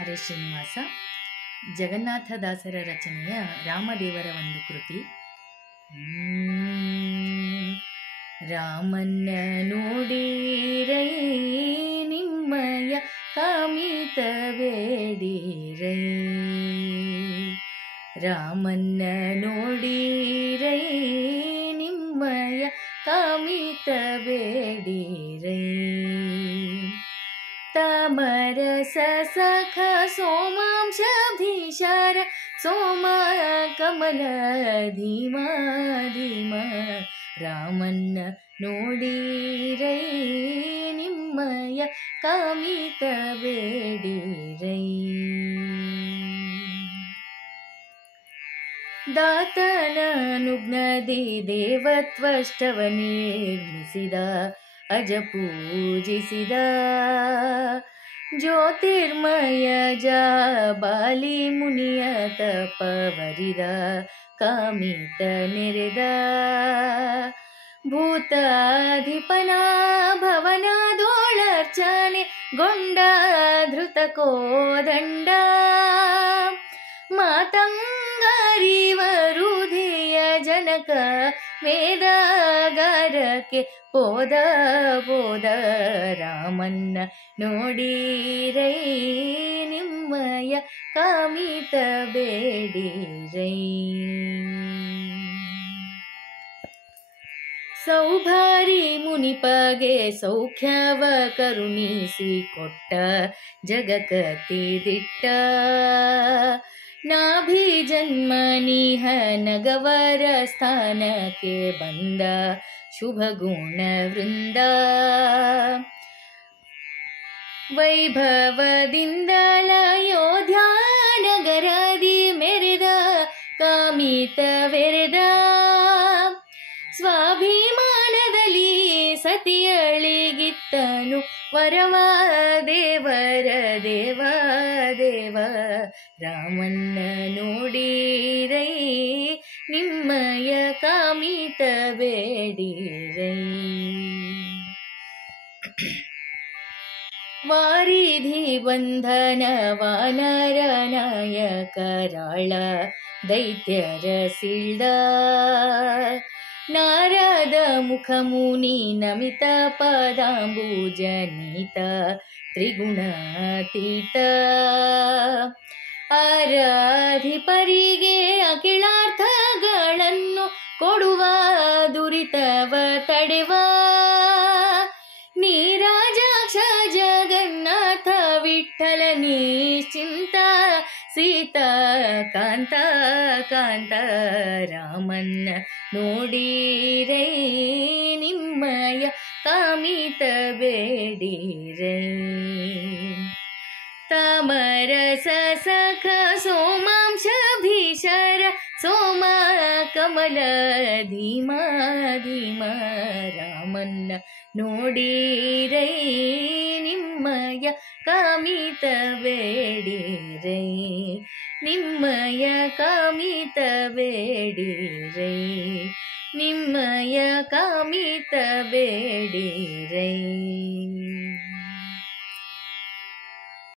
ಹರೇ ಶ್ರೀನಿವಾಸ. ಜಗನ್ನಾಥದಾಸರ ರಚನೆಯ ರಾಮದೇವರ ಒಂದು ಕೃತಿ. ರಾಮನ್ನ ನೋಡಿರೈ ನಿಮ್ಮಯ ಕಾಮಿತ ಬೇಡಿರೈ, ರಾಮನ್ನ ನೋಡಿರೈ ನಿಮ್ಮಯ ಕಾಮಿತ ಬೇಡಿರೈ. ತಾಮರಸ ಸಖ ಸೋಮಾಂಶ ಭೀಷರ ಸೋಮ ಕಮಲ ಧೀಮ ಧೀಮ, ರಾಮನ್ನ ನೋಡಿರೈ ನಿಮ್ಮಯ ಕಾಮಿತ ಬೇಡಿರೈ. ದಾತನನುಜ್ಞದಿ ದೇವತ್ವಷ್ಟವ ನಿರ್ಮಿಸಿದ, ಅಜ ಪೂಜಿಸಿದ ಜ್ಯೋತಿರ್ಮಯ ಜಾಬಾಲಿ ಮುನಿಯ ತಪವರಿದ, ಕಾಮಿತ ನೆರೆದ ಭೂತಾಧಿಪನ ಭವನದೋಳರ್ಚನೆ ಗೊಂಡ ಧೃತ ಕೋದಂಡ, ಮಾತಂಗರಿವರುಧಿಯ ಜನಕ ವೇದಗಾರಕ್ಕೆ ಪೋದ ಪೋದ, ರಾಮನ್ನ ನೋಡಿರೈ ನಿಮ್ಮಯ ಕಾಮಿತ ಬೇಡಿರೈ. ಸೌಭಾರಿ ಮುನಿಪಗೆ ಸೌಖ್ಯವ ಕರುಣಿಸಿ ಕೊಟ್ಟ, ಜಗಕತಿ ದಿಟ್ಟ ನಾಭಿ ಜನ್ಮ ನಿಹ ನಗವರ ಸ್ಥಾನಕ್ಕೆ ಬಂದ ಶುಭ ಗುಣ ವೃಂದ, ವೈಭವದಿಂದಲಯೋಧ್ಯ ನಗರದಿ ಮೆರೆದ ಕಾಮಿತವೆರೆದ, ಸ್ವಾಭಿಮಾನದಲ್ಲಿ ಸತಿಯಳಿಗಿತ್ತನು ವರವ ದೇವರ ದೇವ ದೇವ, ರಾಮನ್ನ ನೋಡಿರೈ ನಿಮ್ಮಯ ಕಾಮಿತ ಬೇಡಿರೈ. ವಾರಿಧಿ ಬಂಧನ ವಾನರ ನಾಯಕರಾಳ ದೈತ್ಯರ ಸಿಳ್ದ, ನಾರದ ಮುಖ ಮುನಿ ನಮಿತ ಪದಾಂಬುಜನೀತ ತ್ರಿಗುಣಾತೀತ, ಆರಾಧಿಪರಿಗೆ ಅಖಿಲಾರ್ಥಗಳನ್ನು ಕೊಡುವ ದುರಿತವ ತಡೆವ, ನೀರಾಜಾಕ್ಷ ಜಗನ್ನಾಥ ವಿಠಲ ನಿಶ್ಚಿಂತ ಸೀತಾ ಕಾಂತ ಕಾಂತ, ರಾಮನ್ನ ನೋಡಿರೈ ನಿಮ್ಮಯ ಕಾಮಿತ ಬೇಡಿರೈ. ತಾಮರಸ ಸಖ ಸೋಮಾಂಶ ಭೀಷರ ಸೋಮ ಕಮಲ ಧೀಮ ಧೀಮ, ರಾಮನ್ನ ನೋಡಿರೈ ನಿಮ್ಮಯ ಕಾಮಿತ ಬೇಡಿರೈ, ನಿಮ್ಮಯ ಕಾಮಿತ ಬೇಡಿರೈ, ನಿಮ್ಮಯ ಕಾಮಿತ ಬೇಡಿರೈ.